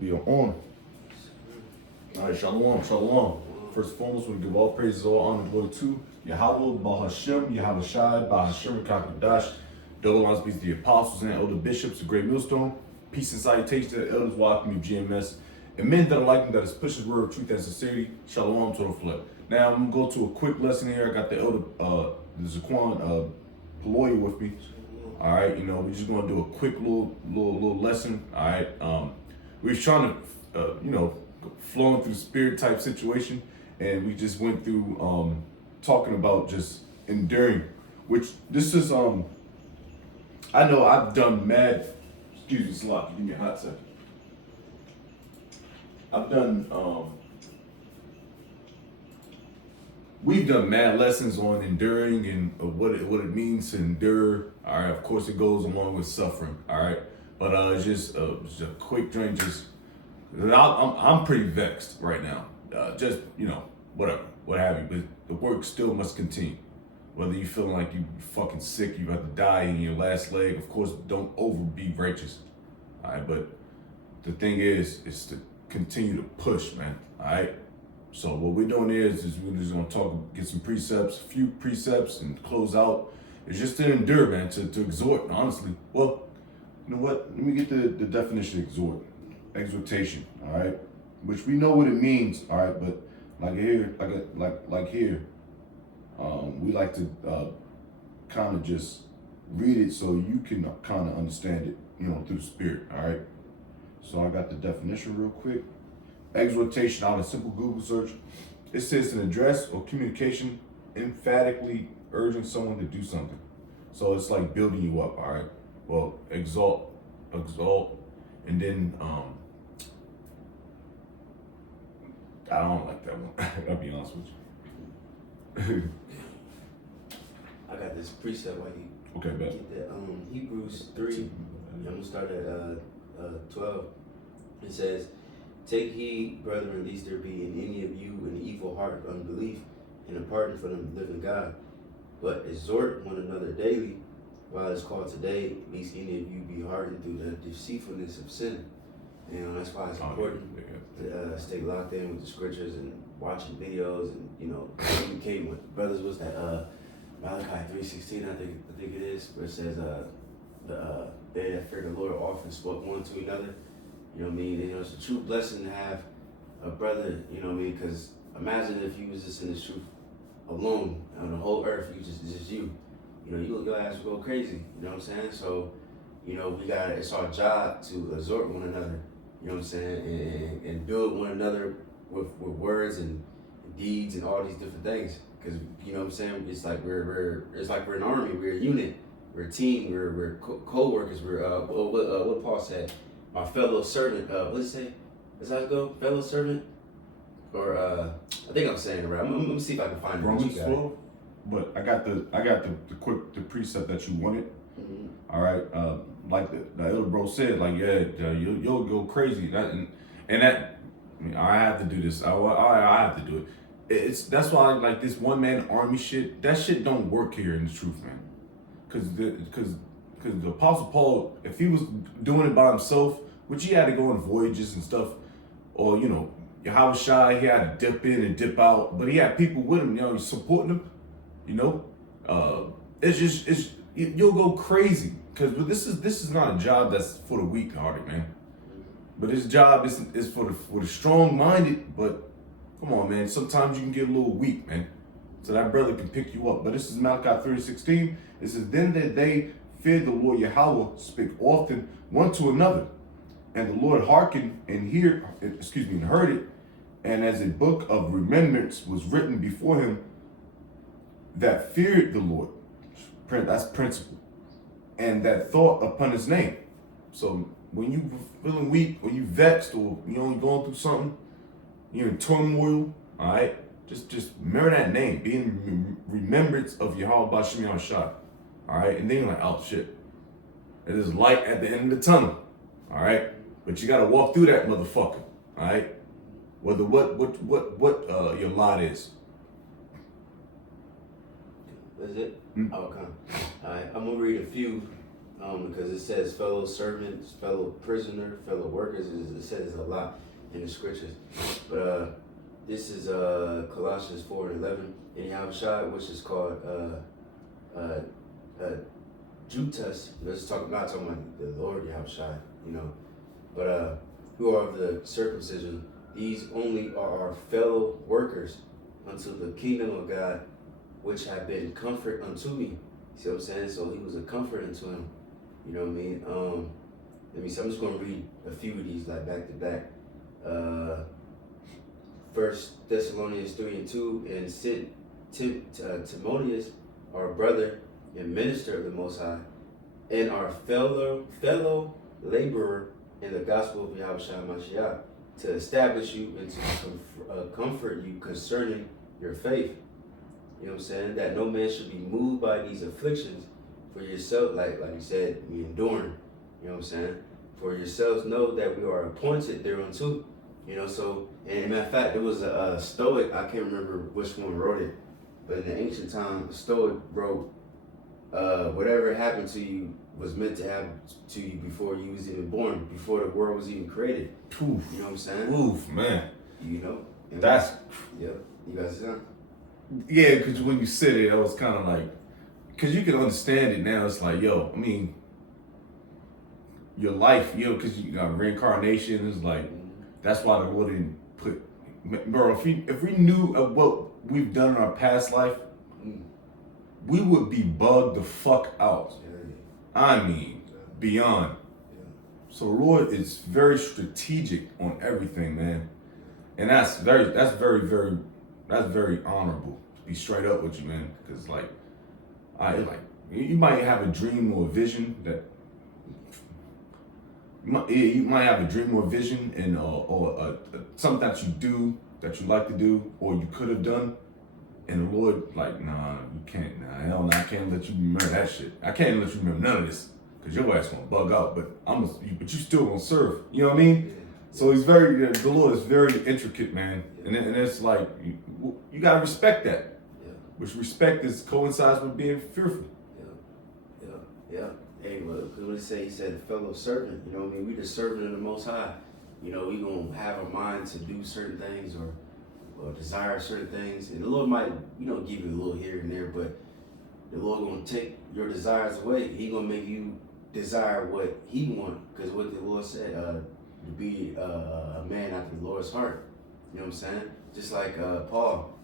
We are on. All right, shalom, shalom. First and foremost, we give all praises, all honor, and glory to Yahweh, Bahashem, Yahweh Shai, Bahashem, Kakadash. Double lines be to the apostles and elder bishops, the great millstone. Peace and salutation to the elders, welcome of GMS. And men that are like them, that is push his word of truth and sincerity. Shalom to the flood. Now, I'm going to go to a quick lesson here. I got the elder, the Zaquan Peloya with me. All right, we're just going to do a quick little lesson. All right, we was trying to, flowing through the spirit type situation, and we just went through talking about just enduring, which this is I know I've done mad. Excuse me, Slock, give me a hot second. I've done we've done mad lessons on enduring and what it means to endure. All right, of course it goes along with suffering. All right, but just a quick drink. Just I'm pretty vexed right now. Just whatever, what have you. But the work still must continue. Whether you feeling like you fucking sick, you about to die in your last leg. Of course, don't be righteous. All right, but the thing is to continue to push, man. All right. So what we're doing is we're just gonna get some precepts, a few precepts, and close out. It's just to endure, man, to exhort, honestly. Well, you know what? Let me get the definition of exhort. Exhortation, all right? Which we know what it means, all right, but like here, we like to kind of just read it so you can kind of understand it, through the spirit, all right? So I got the definition real quick. Exhortation, out of a simple Google search. It says an address or communication emphatically urging someone to do something. So it's like building you up, all right? Well, exalt, and then I don't like that one. I'll be honest with you. I got this precept while you okay, bet. get that. Hebrews 3, I'm gonna start at 12. It says, "Take heed, brethren, lest there be in any of you an evil heart of unbelief, and a pardon from the living God. But exhort one another daily, while it's called today, lest any of you be hardened through the deceitfulness of sin." That's why it's important to stay locked in with the scriptures and watching videos and communicating with brothers. What's that? Malachi 3:16, I think it is, where it says, "They that fear the Lord often spoke one to another." You know what I mean? It's a true blessing to have a brother. You know what I mean? Because imagine if you was just in the truth alone on the whole earth. Just you. Your ass would go crazy. You know what I'm saying? So, it's our job to exhort one another. You know what I'm saying? And build one another with words and deeds and all these different things. Because you know what I'm saying? It's like we're an army. We're a unit. We're a team. We're co-workers. We're what Paul said. My fellow servant. What did it say? Does that go? Fellow servant? Or I think I'm saying it right. I'm gonna see if I can find it. Romans 12. But I got the precept that you wanted. Mm-hmm. All right. Like the elder bro said, like you'll go crazy. I have to do this. I have to do it. That's why like this one man army shit. That shit don't work here in the truth, man. Because the Apostle Paul, if he was doing it by himself, which he had to go on voyages and stuff, or Yahweh Shai, he had to dip in and dip out, but he had people with him, supporting him. You'll go crazy because this is not a job that's for the weak-hearted, man. But this job is for the strong-minded. But come on, man. Sometimes you can get a little weak, man. So that brother can pick you up. But this is Malachi 3:16. It says, "Then that they feared the Lord Yahweh, spake often one to another, and the Lord hearkened and heard it, and as a book of remembrance was written before him that feared the Lord." That's principle. "And that thought upon his name." So when you feeling weak or you vexed or you only going through something, you're in turmoil, all right? Just remember that name. Be in remembrance of Yahweh B'Shem Yahushua. All right? And then you're like, oh shit. There's light at the end of the tunnel. All right? But you gotta walk through that motherfucker. All right? Whether what your lot is. That's it? Okay. All right, I'm gonna read a few because it says fellow servants, fellow prisoner, fellow workers. It says a lot in the scriptures. But this is Colossians 4:11. And Yahushua, which is called Jutas. Let's not talking about the Lord Yahushua, you know, but who are of the circumcision. These only are our fellow workers unto the kingdom of God, which have been comfort unto me. See what I'm saying? So he was a comfort unto him. You know what I mean? Let me see. I'm just gonna read a few of these like back to back. 1 Thessalonians 3:2, and sent Timotheus, our brother and minister of the Most High, and our fellow laborer in the gospel of Yahushua Mashiach, to establish you and to comfort you concerning your faith. You know what I'm saying? That no man should be moved by these afflictions for yourself, like you said, we enduring. You know what I'm saying? For yourselves know that we are appointed thereunto. You know, so, and matter of fact, there was a Stoic, I can't remember which one wrote it, but in the ancient time, a Stoic wrote, whatever happened to you was meant to happen to you before you was even born, before the world was even created. Oof. You know what I'm saying? Oof, man. You know? And That's... Yep. You guys see that? Yeah, because when you said it, I was kind of like... Because you can understand it now. It's like, yo, I mean... Your life, you know, because you got reincarnation. It's like... That's why the Lord didn't put... Bro, if we knew of what we've done in our past life, we would be bugged the fuck out. I mean, beyond. So Lord is very strategic on everything, man. And that's very honorable, to be straight up with you, man. Because you might have a dream or a vision that you might have a dream or a vision and or something that you do that you like to do or you could have done, and the Lord like, nah, you can't, hell no, I can't let you remember that shit. I can't let you remember none of this because your ass gonna bug out. But but you still gonna serve. You know what I mean? So the Lord is very intricate, man, and it's like you gotta respect that. Which respect coincides with being fearful. Yeah. Hey, well, what he say? He said, fellow servant. You know what I mean? We the servant of the Most High. You know, we gonna have a mind to do certain things or desire certain things, and the Lord might, you know, give you a little here and there, but the Lord gonna take your desires away. He gonna make you desire what He want, because what the Lord said, to be a man after the Lord's heart. You know what I'm saying? Just like Paul.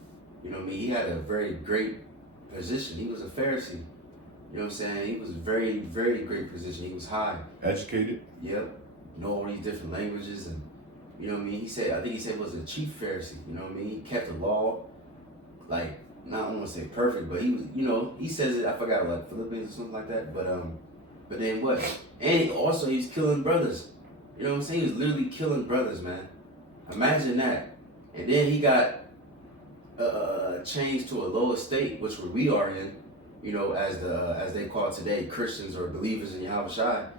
You know what I mean? He had a very great position. He was a Pharisee. You know what I'm saying? He was very, very great position. He was high. Educated. Yep. Know all these different languages, and you know what I mean? I think he said was a chief Pharisee. You know what I mean? He kept the law, like, I don't want to say perfect, but he was, you know, he says it, I forgot, like Philippians or something like that. But then what? And he was killing brothers. You know what I'm saying? He was literally killing brothers, man. Imagine that. And then he got changed to a lower state, which we are in, you know, as they call it today, Christians or believers in Yahushua.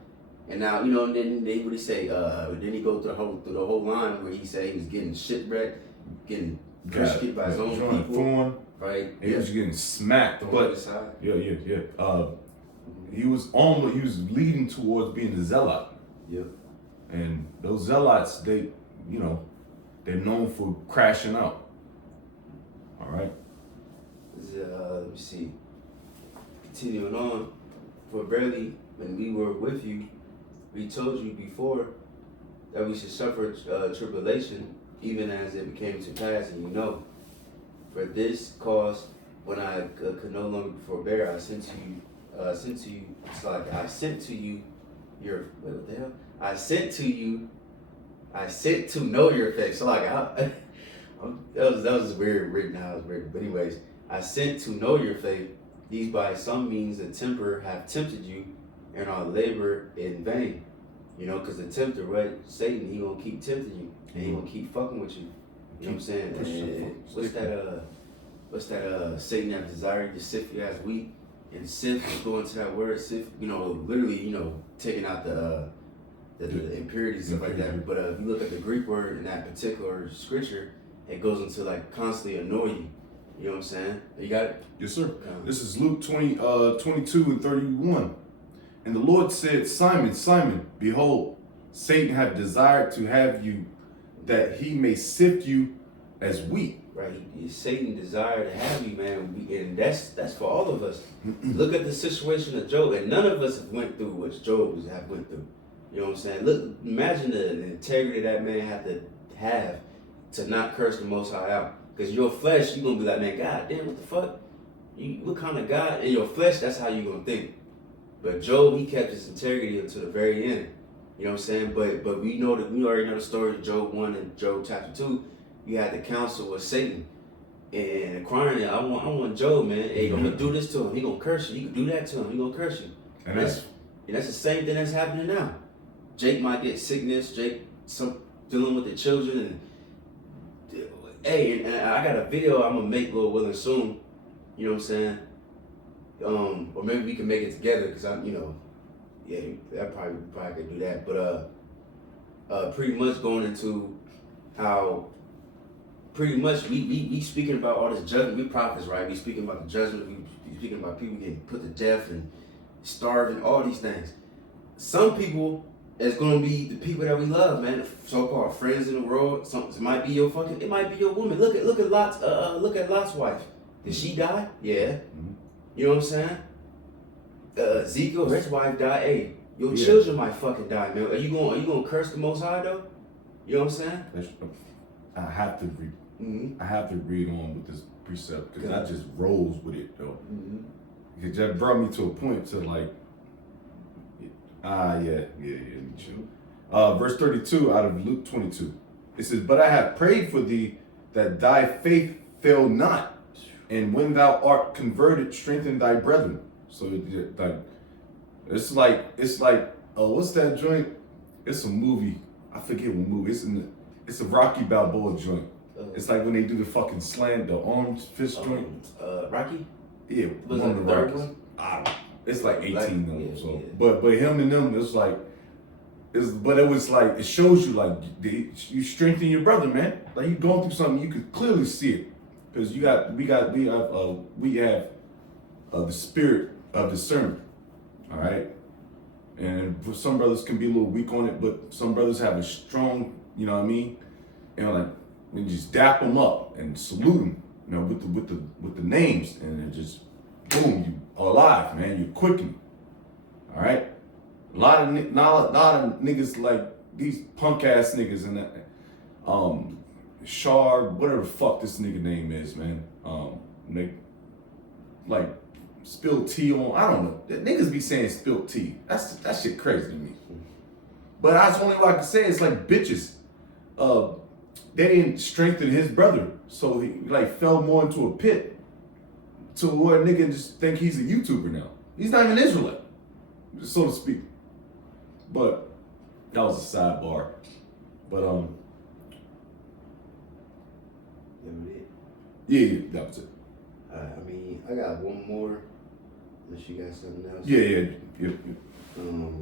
And now, you know, and then what he say? Then he go through the whole line where he say he was getting shitwrecked, getting persecuted by his own people, thorn. right? He was getting smacked, but he was leading towards being a zealot. Yep. And those zealots, they're known for crashing out. All right. Let me see. Continuing on, for barely when we were with you, we told you before that we should suffer tribulation, even as it came to pass, and you know. For this cause, when I could no longer forbear, I sent to you. It's like I sent to you your. Wait, what the hell? I sent to know your faith. So like that was weird written how it was written. But anyways, I sent to know your faith. These by some means the temper have tempted you, and our labor in vain. You know, because the tempter, right? Satan, he gonna keep tempting you, and he gonna keep fucking with you. You know what I'm saying? And what's that? Satan have desired to sift you as wheat, and sift, go into that word sift. You know, literally, you know, taking out the impurities, stuff like that. But if you look at the Greek word in that particular scripture, it goes into like constantly annoy you. You know what I'm saying? You got it? Yes, sir. This is Luke 22 and 31. And the Lord said, Simon, Simon, behold, Satan hath desired to have you, that he may sift you as wheat. Right, Satan desired to have you, man, and that's for all of us. Look at the situation of Job, and none of us have went through what Job have went through. You know what I'm saying? Look, imagine the integrity that man had to have to not curse the Most High out. Because your flesh, you're gonna be like, man, God damn, what the fuck? What kind of God? In your flesh, that's how you're gonna think. But Job, he kept his integrity until the very end. You know what I'm saying? But we know that we already know the story of Job 1 and Job chapter 2. You had the counsel with Satan and crying, I want Job, man. Hey, I'm gonna do this to him. He gonna curse you. You can do that to him. He gonna curse you. And that's the same thing that's happening now. Jake might get sickness. Jake dealing with the children, and hey, and I got a video I'm gonna make Lord willing soon. You know what I'm saying? Or maybe we can make it together because I'm, yeah, I probably could do that. But pretty much going into how. Pretty much, we speaking about all this judgment. We prophets, right? We speaking about the judgment. We speaking about people getting put to death and starving, all these things. Some people is going to be the people that we love, man. So-called friends in the world. It might be your it might be your woman. Look at Lot's wife. Did she die? Yeah. Mm-hmm. You know what I'm saying? Ezekiel, his wife died. Hey, your children might fucking die, man. Are you gonna curse the Most High though? You know what I'm saying? I have to read. Mm-hmm. I have to read on with this precept because I just rolls with it though. Mm-hmm. Because that brought me to a point to like, verse 32 out of Luke 22. It says, "But I have prayed for thee that thy faith fail not, and when thou art converted, strengthen thy brethren." So it's like what's that joint? It's a movie. I forget what movie. It's a Rocky Balboa joint. It's like when they do the fucking slam, the arm fist joint. Rocky? Yeah, was one of the third one? It's like 18 of them. So, but him and them, it's like, but it was like it shows you like you strengthen your brother, man. Like you going through something, you can clearly see it because we have the spirit of discernment. All right, and some brothers can be a little weak on it, but some brothers have a strong. You know what I mean? And like we just dap them up and salute them, you know, with the names, and it just boom, you alive, man. You're quickened. All right. A lot of niggas like these punk ass niggas and that. Shar, whatever the fuck this nigga name is, man. They like spilled tea on. I don't know. Niggas be saying spilled tea. That shit crazy to me. But that's the only way I can say it's like bitches. They didn't strengthen his brother, so he like fell more into a pit to where a nigga just think he's a YouTuber now. He's not even Israelite, so to speak. But that was a sidebar. But yeah, that was it. I mean, I got one more. Unless you got something else. Yeah.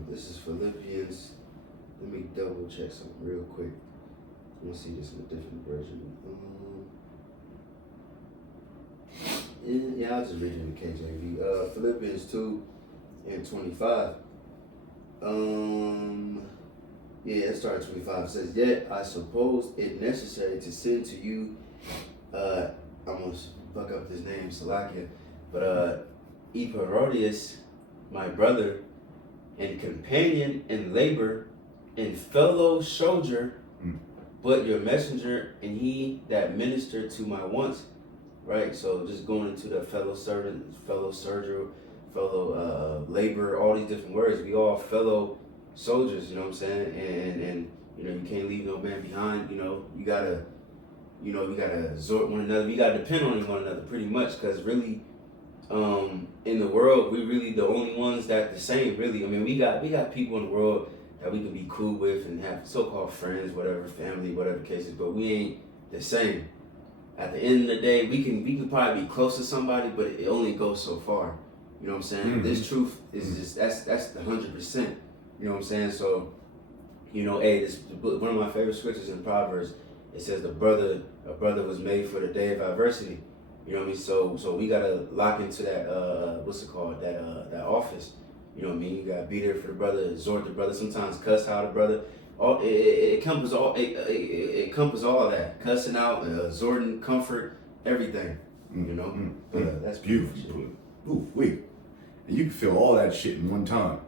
This is Philippians. Let me double check something real quick. I'm gonna see this in a different version. I'll just read it in the KJV. Philippians 2 and 25. It starts 25. It says, "Yet I suppose it necessary to send to you." I'm gonna fuck up this name, Salakia, but Epaphroditus, my brother and companion in labor and fellow soldier, but your messenger and he that ministered to my wants. Right? So just going into the fellow servant, fellow soldier, fellow labor, all these different words. We all fellow soldiers, you know what I'm saying? And you can't leave no man behind. You gotta exhort one another. We gotta depend on one another pretty much, because really, in the world, we really the only ones that the same. Really, I mean, we got people in the world that we can be cool with and have so-called friends, whatever, family, whatever cases, but we ain't the same. At the end of the day, we can probably be close to somebody, but it only goes so far. You know what I'm saying? Mm-hmm. This truth is just that's the 100%. You know what I'm saying? So, this one of my favorite scriptures in Proverbs. It says a brother was made for the day of adversity. You know what I mean? So we gotta lock into that that office. You know what I mean? You gotta be there for the brother, exhort the brother, sometimes cuss out the brother. It encompasses all that. Cussing out, exhorting, comfort, everything. You know? That's beautiful. Ooh, wait. And you can feel all that shit in one time.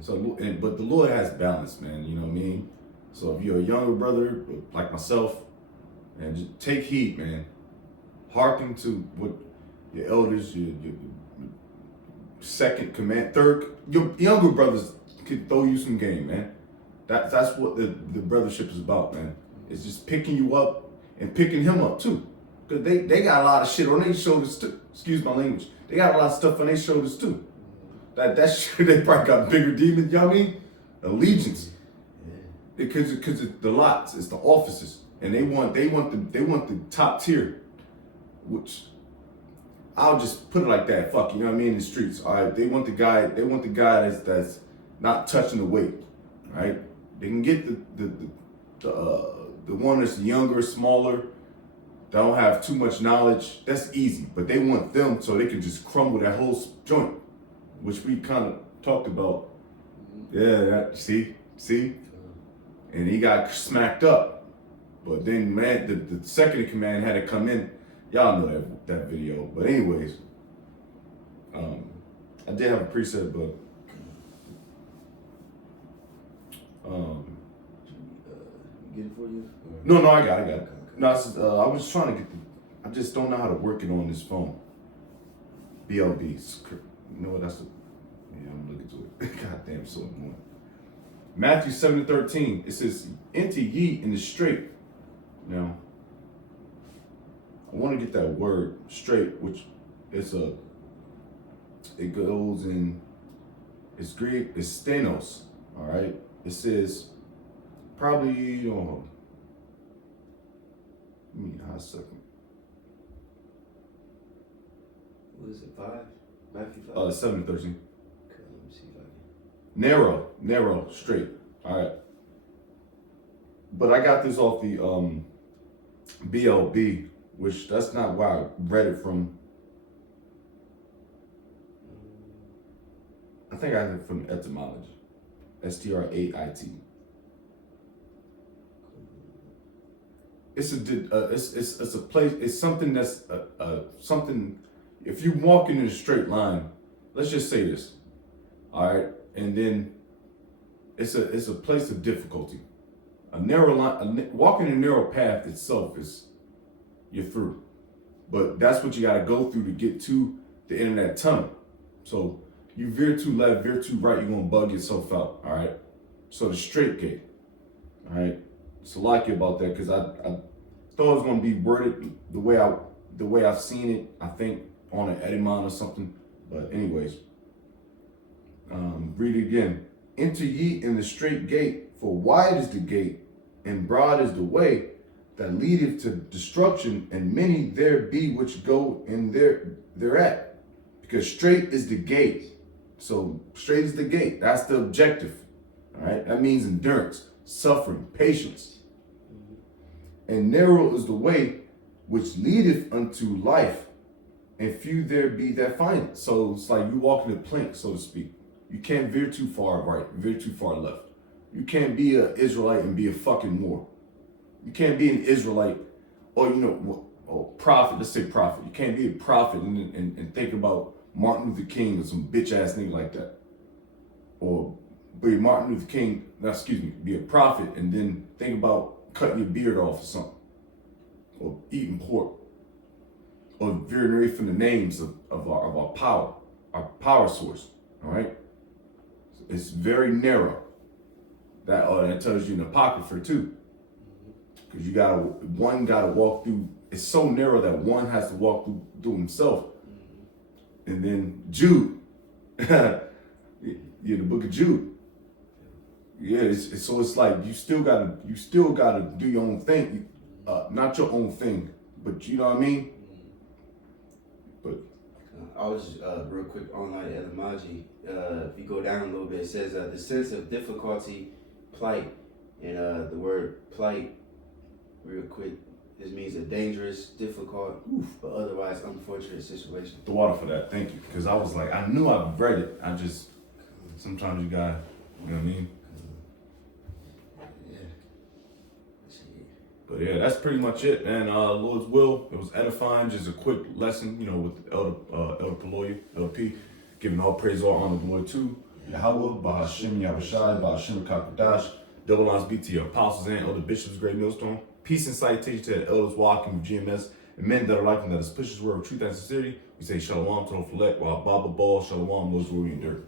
So, but the Lord has balance, man. You know what I mean? So if you're a younger brother like myself, and just take heed, man. Hearken to what your elders, your second command, third, your younger brothers could throw you some game, man. That's what the brothership is about, man. It's just picking you up and picking him up too. Because they got a lot of shit on their shoulders too. Excuse my language. They got a lot of stuff on their shoulders too. That shit, they probably got bigger demons, you know what I mean? Allegiance. Because it's the lots, it's the offices. And they want the top tier, which I'll just put it like that. Fuck, you know what I mean? In the streets, all right. They want the guy that's not touching the weight, right? They can get the one that's younger, smaller, that don't have too much knowledge. That's easy, but they want them so they can just crumble that whole joint, which we kind of talked about. Yeah, see, and he got smacked up. But then, man, the second in command had to come in. Y'all know that video. But anyways, I did have a preset, but get it for you? No, I got it. No, I was trying to get I just don't know how to work it on this phone. BLB. You know what? I'm looking to it. Goddamn, so annoying. Matthew 7:13. It says, "Enter ye in the straight." Now, I want to get that word straight, which it goes in, it's Greek, it's stenos, all right? It says, probably, give me a hot second. What is it, 5? Matthew 5? 7:13. Okay, let me see if I can. Narrow, straight, all right. But I got this off the BLB, which that's not where I read it from. I think I got it from etymology. STRAIT. It's a place. It's something that's something. If you walk in a straight line, let's just say this, all right, and then it's a place of difficulty. A narrow line, walking a narrow path itself you're through. But that's what you got to go through to get to the end of that tunnel. So you veer too left, veer too right, you're going to bug yourself out, all right? So the straight gate, all right? So like you about that, because I thought it was going to be worded the way I've seen it, I think, on an etymon or something. But anyways, read it again. "Enter ye in the straight gate, for wide is the gate, and broad is the way that leadeth to destruction, and many there be which go in thereat." Because straight is the gate. So straight is the gate. That's the objective. All right. That means endurance, suffering, patience. "And narrow is the way which leadeth unto life, and few there be that find it." So it's like you walking the plank, so to speak. You can't veer too far right, veer too far left. You can't be an Israelite and be a fucking Moor. You can't be an Israelite or, prophet, let's say prophet. You can't be a prophet and think about Martin Luther King or some bitch ass nigga like that. Or be a prophet and then think about cutting your beard off or something. Or eating pork. Or veering away from the names of our power source, all right? It's very narrow. That tells you an apocrypha too. Because one gotta walk through, it's so narrow that one has to walk through himself. And then Jude, the book of Jude. Yeah, so it's like you still gotta do your own thing. Not your own thing, but you know what I mean? But I was real quick on like etymology. If you go down a little bit, it says the sense of difficulty, plight, and the word plight, real quick, this means a dangerous, difficult, but otherwise unfortunate situation. the water for that, thank you. Because I was like, I knew I read it. I just sometimes you gotta, you know what I mean? Yeah. Shit. But yeah, that's pretty much it, man. Lord's will, it was edifying. Just a quick lesson, you know, with Elder Peloya, LP, giving all praise, all honor, glory to Yahweh, Bahashim Yahushai, Bahashim Kakadash, double lines be to your apostles and elder bishops, great millstone. Peace and citation to the elders walking with GMS and men that are like them that is push his word of truth and sincerity. We say shalom to the Philek, while Baba Ball, shalom, those who endure.